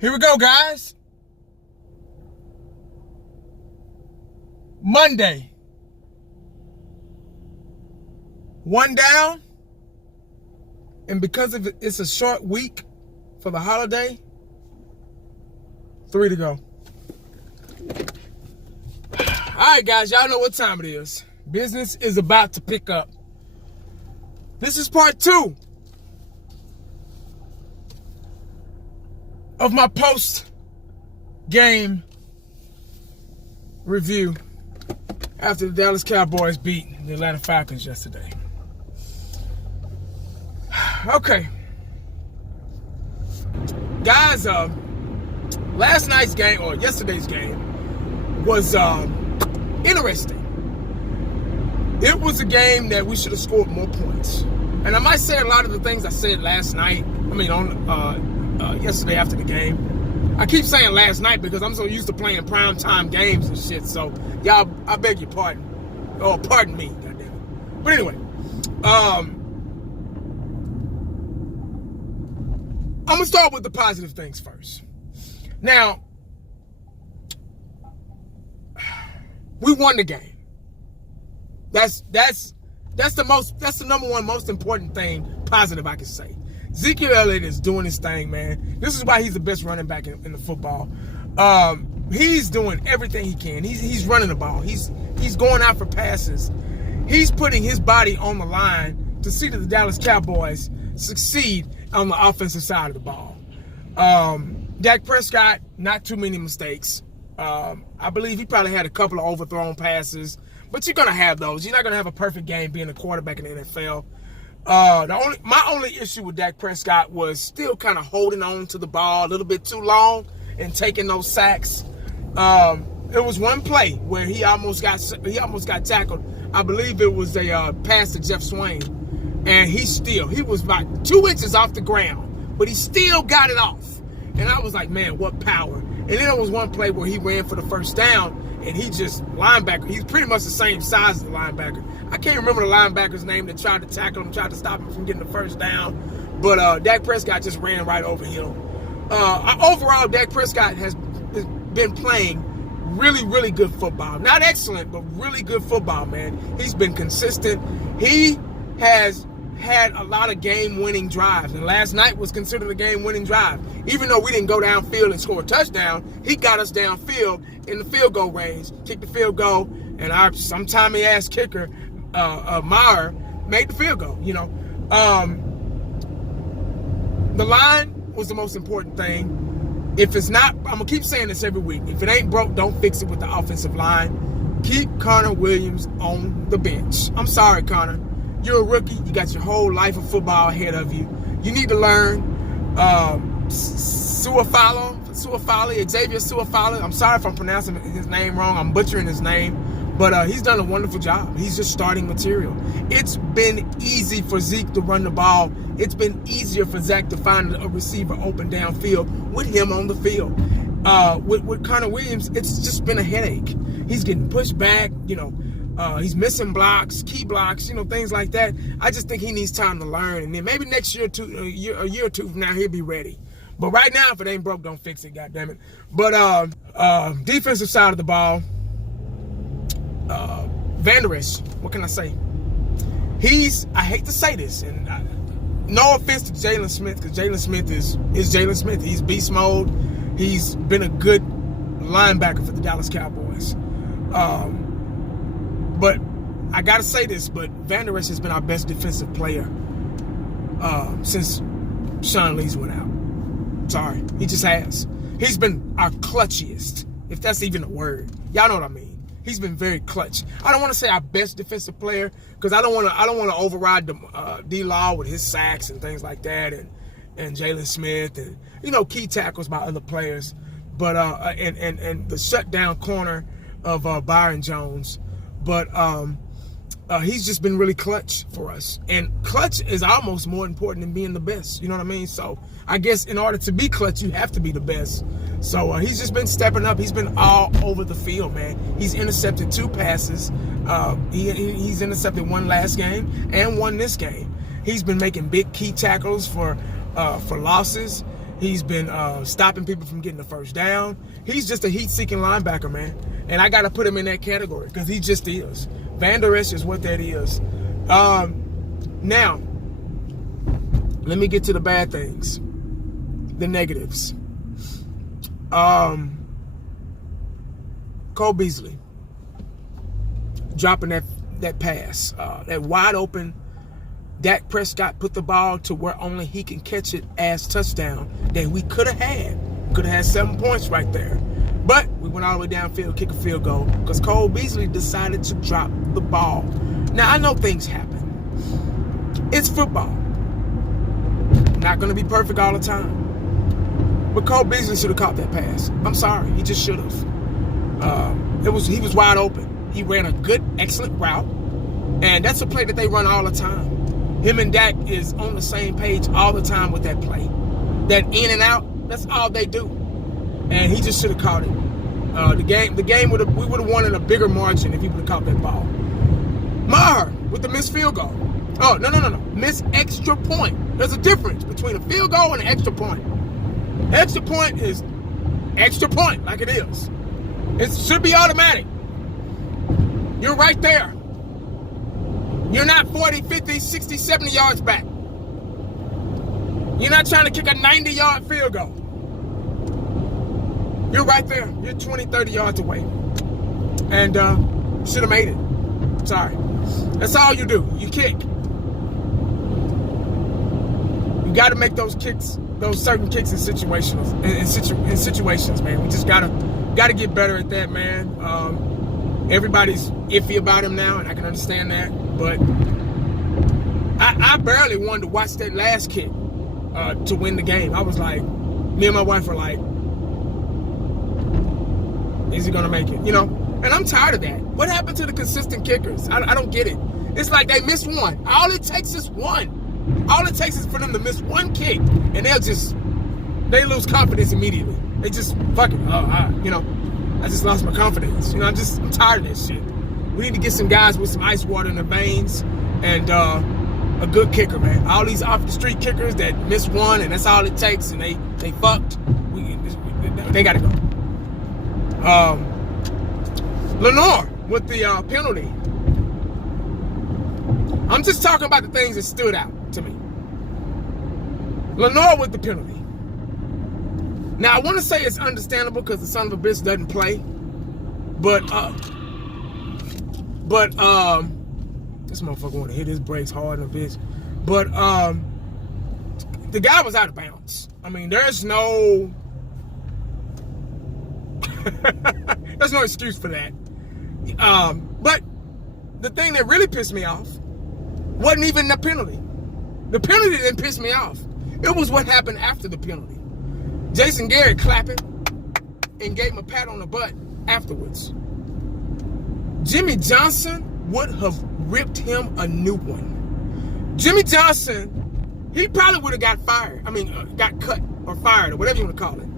Here we go, guys. Monday. One down. And because of it's a short week for the holiday, 3 to go. All right, guys, y'all know what time it is. Business is about to pick up. This is part 2 of my post-game review after the Dallas Cowboys beat the Atlanta Falcons yesterday. Okay. Guys, last night's game, or yesterday's game, was interesting. It was a game that we should have scored more points. And I might say a lot of the things I said last night, yesterday after the game. I keep saying last night because I'm so used to playing primetime games and shit. So, y'all, I beg your pardon. Oh, pardon me, goddammit. But anyway, I'm going to start with the positive things first. Now, we won the game. That's the number one most important thing positive I can say. Ezekiel Elliott is doing his thing, man. This is why he's the best running back in the football. He's doing everything he can. He's running the ball. He's going out for passes. He's putting his body on the line to see that the Dallas Cowboys succeed on the offensive side of the ball. Dak Prescott, not too many mistakes. I believe he probably had a couple of overthrown passes, but you're going to have those. You're not going to have a perfect game being a quarterback in the NFL. My only issue with Dak Prescott was still kind of holding on to the ball a little bit too long and taking those sacks. There was one play where he almost got tackled. I believe it was a pass to Jeff Swain, and he was about 2 inches off the ground, but he still got it off. And I was like, man, what power. And then there was one play where he ran for the first down, and he's pretty much the same size as the linebacker. I can't remember the linebacker's name that tried to tackle him, tried to stop him from getting the first down. But Dak Prescott just ran right over him. Overall, Dak Prescott has been playing really, really good football. Not excellent, but really good football, man. He's been consistent. He has had a lot of game-winning drives, and last night was considered a game-winning drive. Even though we didn't go downfield and score a touchdown, he got us downfield in the field goal range, kicked the field goal, and our sometime-ass kicker, Meyer, made the field goal. The line was the most important thing. If it's not, I'm going to keep saying this every week. If it ain't broke, don't fix it with the offensive line. Keep Connor Williams on the bench. I'm sorry, Connor. You're a rookie. You got your whole life of football ahead of you. You need to learn. Xavier Suafali. I'm sorry if I'm pronouncing his name wrong. I'm butchering his name. But he's done a wonderful job. He's just starting material. It's been easy for Zeke to run the ball. It's been easier for Zach to find a receiver open downfield with him on the field. With Connor Williams, it's just been a headache. He's getting pushed back, he's missing blocks, key blocks, things like that. I just think he needs time to learn. And then maybe next year, a year or two from now, he'll be ready. But right now, if it ain't broke, don't fix it, goddammit. But defensive side of the ball, Van Der Esch, what can I say? I hate to say this, and no offense to Jalen Smith, because Jalen Smith is Jalen Smith. He's beast mode. He's been a good linebacker for the Dallas Cowboys. But I got to say this, but Van Der Esch has been our best defensive player since Sean Lee's went out. Sorry, he just has. He's been our clutchiest, if that's even a word. Y'all know what I mean. He's been very clutch. I don't want to say our best defensive player because I don't want to override the D-Law with his sacks and things like that, and Jalen Smith and key tackles by other players, but and the shutdown corner of Byron Jones, but he's just been really clutch for us, and clutch is almost more important than being the best. You know what I mean? So I guess in order to be clutch, you have to be the best. So he's just been stepping up. He's been all over the field, man. He's intercepted 2 passes. He's intercepted 1 last game and 1 this game. He's been making big key tackles for losses. He's been stopping people from getting the first down. He's just a heat-seeking linebacker, man. And I got to put him in that category because he just is. Van Der Esch is what that is. Now, let me get to the bad things, the negatives. Cole Beasley dropping that pass, that wide open. Dak Prescott put the ball to where only he can catch it as touchdown that we could have had. Could have had 7 points right there. But we went all the way downfield, kick a field goal, because Cole Beasley decided to drop the ball. Now, I know things happen. It's football. Not going to be perfect all the time. But Cole Beasley should have caught that pass. I'm sorry. He just should have. He was wide open. He ran a good, excellent route. And that's a play that they run all the time. Him and Dak is on the same page all the time with that play. That in and out, that's all they do. And he just should have caught it. The game we would have won in a bigger margin if he would have caught that ball. Maher with the missed field goal. Oh, no. Missed extra point. There's a difference between a field goal and an extra point. Extra point is extra point, like it is. It should be automatic. You're right there. You're not 40, 50, 60, 70 yards back. You're not trying to kick a 90-yard field goal. You're right there. You're 20, 30 yards away. And should have made it. Sorry. That's all you do. You kick. You got to make those kicks, those certain kicks in situations, in situations, man. We just gotta get better at that, man. Everybody's iffy about him now, and I can understand that. But I barely wanted to watch that last kick to win the game. I was like, me and my wife were like, is he gonna make it? You know? And I'm tired of that. What happened to the consistent kickers? I don't get it. It's like they missed one. All it takes is one. All it takes is for them to miss one kick, and they lose confidence immediately. They just fuck it. I just lost my confidence. I'm tired of this shit. We need to get some guys with some ice water in their veins and a good kicker, man. All these off the street kickers that miss one and that's all it takes, and they fucked. They gotta go. Lenore with the penalty. I'm just talking about the things that stood out to me. Lenore with the penalty. Now, I want to say it's understandable because the son of a bitch doesn't play. But this motherfucker want to hit his brakes hard in a bitch. But the guy was out of bounds. I mean, there's no excuse for that. But the thing that really pissed me off wasn't even the penalty. The penalty didn't piss me off. It was what happened after the penalty. Jason Garrett clapping and gave him a pat on the butt afterwards. Jimmy Johnson would have ripped him a new one. Jimmy Johnson, he probably would have got fired. Got cut or fired or whatever you want to call it.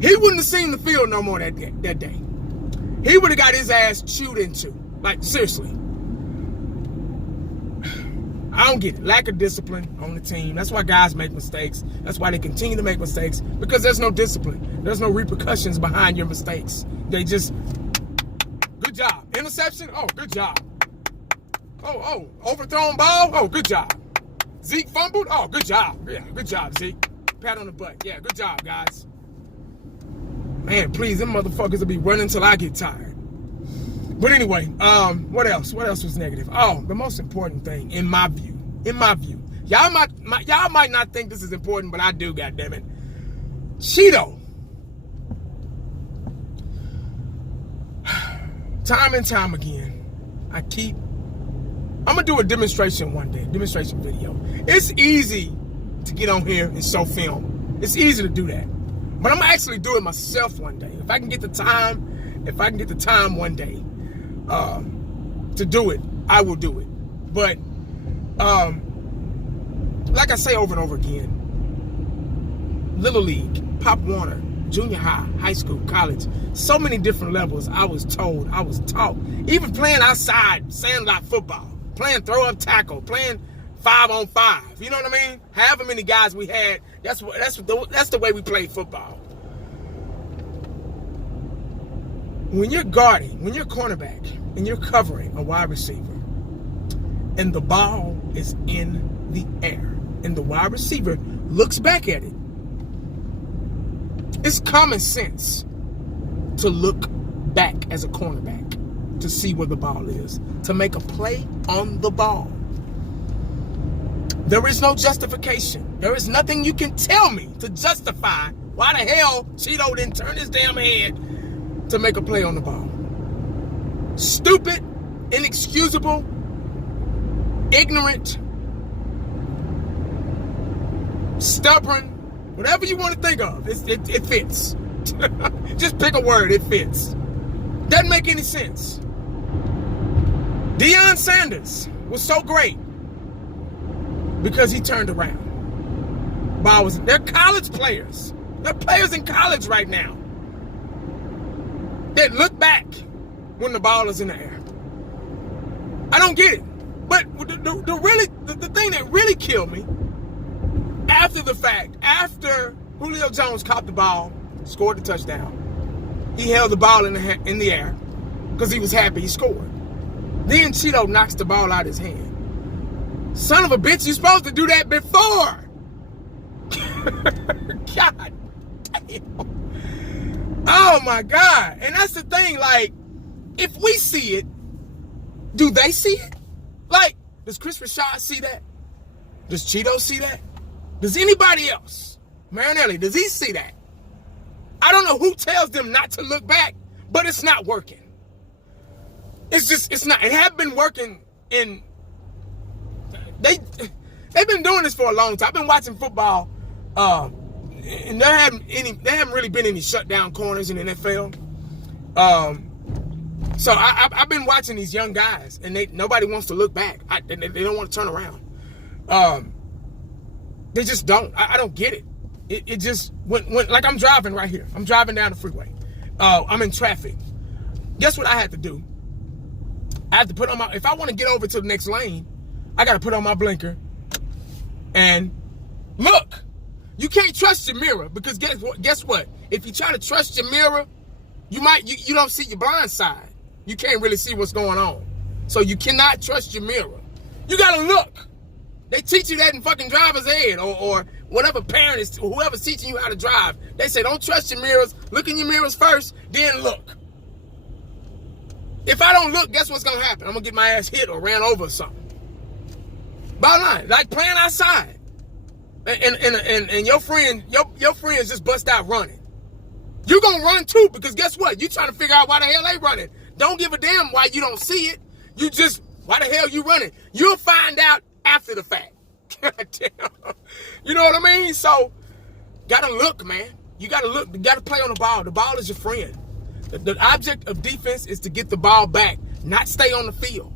He wouldn't have seen the field no more that day. He would have got his ass chewed into. Like, seriously. I don't get it. Lack of discipline on the team. That's why guys make mistakes. That's why they continue to make mistakes. Because there's no discipline. There's no repercussions behind your mistakes. They just, good job. Interception? Oh, good job. Oh, overthrown ball? Oh, good job. Zeke fumbled? Oh, good job. Yeah, good job, Zeke. Pat on the butt. Yeah, good job, guys. Man, please, them motherfuckers will be running till I get tired. But anyway, what else? What else was negative? Oh, the most important thing, in my view, y'all might not think this is important, but I do, goddammit. Cheeto. Time and time again, I'm gonna do a demonstration one day, demonstration video. It's easy to get on here and show film. It's easy to do that. But I'm gonna actually do it myself one day. If I can get the time one day to do it, I will do it. But like I say over and over again, Little League, Pop Warner, junior high, high school, college, so many different levels I was taught. Even playing outside, sandlot football, playing throw up tackle, playing 5-on-5. You know what I mean? However many guys we had, that's the way we played football. When you're guarding, when you're cornerback, and you're covering a wide receiver, and the ball is in the air, and the wide receiver looks back at it, it's common sense to look back as a cornerback to see where the ball is, to make a play on the ball. There is no justification. There is nothing you can tell me to justify why the hell Cheeto didn't turn his damn head to make a play on the ball. Stupid, inexcusable, ignorant, stubborn, whatever you want to think of, it fits. Just pick a word, it fits. Doesn't make any sense. Deion Sanders was so great because he turned around. They're college players. They're players in college right now. They look back when the ball is in the air. I don't get it. But the thing that really killed me, after the fact, after Julio Jones caught the ball, scored the touchdown, he held the ball in the air because he was happy he scored. Then Cheeto knocks the ball out of his hand. Son of a bitch, you're supposed to do that before. God damn. Oh my God. And that's the thing, like, if we see it, do they see it? Like, does Chris Rashad see that? Does Cheeto see that? Does anybody else? Marinelli, does he see that? I don't know who tells them not to look back, but it's not working. It's not. It had been working they've been doing this for a long time. I've been watching football, and there haven't really been any shutdown corners in the NFL. So I've been watching these young guys, and nobody wants to look back. They don't want to turn around. They just don't. I don't get it. It just when like I'm driving right here. I'm driving down the freeway. I'm in traffic. Guess what I had to do? I have to put on if I want to get over to the next lane, I got to put on my blinker and look. You can't trust your mirror because guess what? If you try to trust your mirror, you don't see your blind side. You can't really see what's going on. So you cannot trust your mirror. You got to look. They teach you that in fucking driver's ed or whatever parent is, whoever's teaching you how to drive. They say don't trust your mirrors. Look in your mirrors first, then look. If I don't look, guess what's gonna happen? I'm gonna get my ass hit or ran over or something. Bottom line, like playing outside, and your friends just bust out running. You're gonna run too because guess what? You trying to figure out why the hell they running. Don't give a damn why you don't see it. Why the hell you running? You'll find out after the fact. God damn. You know what I mean? So, gotta look, man. You gotta look. You gotta play on the ball. The ball is your friend. The object of defense is to get the ball back, not stay on the field.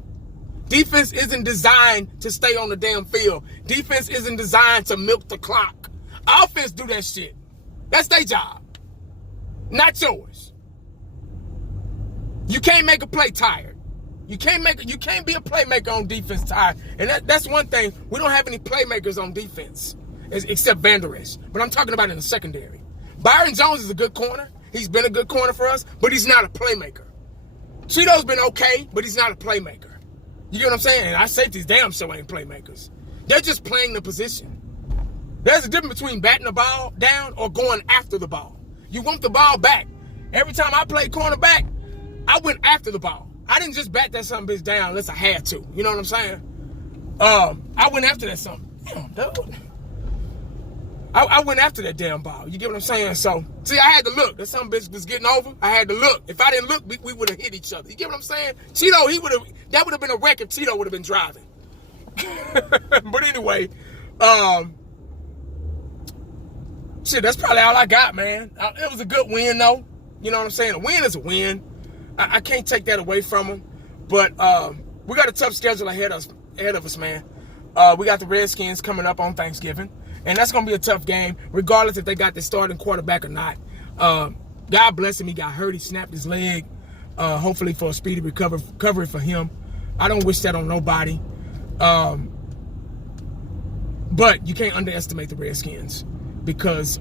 Defense isn't designed to stay on the damn field. Defense isn't designed to milk the clock. Offense do that shit. That's their job, not yours. You can't make a play tired. You can't be a playmaker on defense tired. And that's one thing. We don't have any playmakers on defense except Van Der Esch. But I'm talking about in the secondary. Byron Jones is a good corner. He's been a good corner for us, but he's not a playmaker. Cheeto's been okay, but he's not a playmaker. You get what I'm saying? And our safeties damn sure ain't playmakers. They're just playing the position. There's a difference between batting the ball down or going after the ball. You want the ball back. Every time I played cornerback, I went after the ball. I didn't just bat that something bitch down unless I had to. You know what I'm saying? I went after that something. Damn, dude. I went after that damn ball. You get what I'm saying? So, see, I had to look. That some bitch was getting over. I had to look. If I didn't look, we would have hit each other. You get what I'm saying? Cheeto, that would have been a wreck if Cheeto would have been driving. But anyway, shit, that's probably all I got, man. It was a good win, though. You know what I'm saying? A win is a win. I can't take that away from them. But we got a tough schedule ahead of us, man. We got the Redskins coming up on Thanksgiving. And that's going to be a tough game, regardless if they got the starting quarterback or not. God bless him. He got hurt. He snapped his leg. Hopefully for a speedy recovery for him. I don't wish that on nobody. But you can't underestimate the Redskins because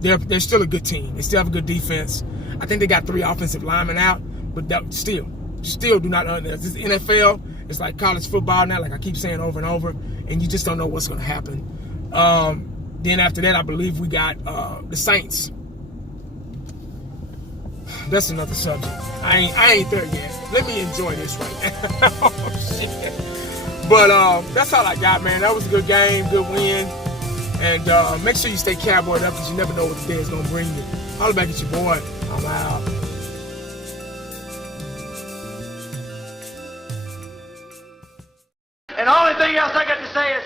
they're still a good team. They still have a good defense. I think they got 3 offensive linemen out, but still do not underestimate. This NFL, it's like college football now, like I keep saying over and over, and you just don't know what's going to happen. Then after that, I believe we got the Saints. That's another subject. I ain't there yet. Let me enjoy this right now. Oh, shit. But that's all I got, man. That was a good game, good win. And make sure you stay cowboyed up because you never know what the day is going to bring you. Holler back at your boy. I'm out. And the only thing else I got to say is,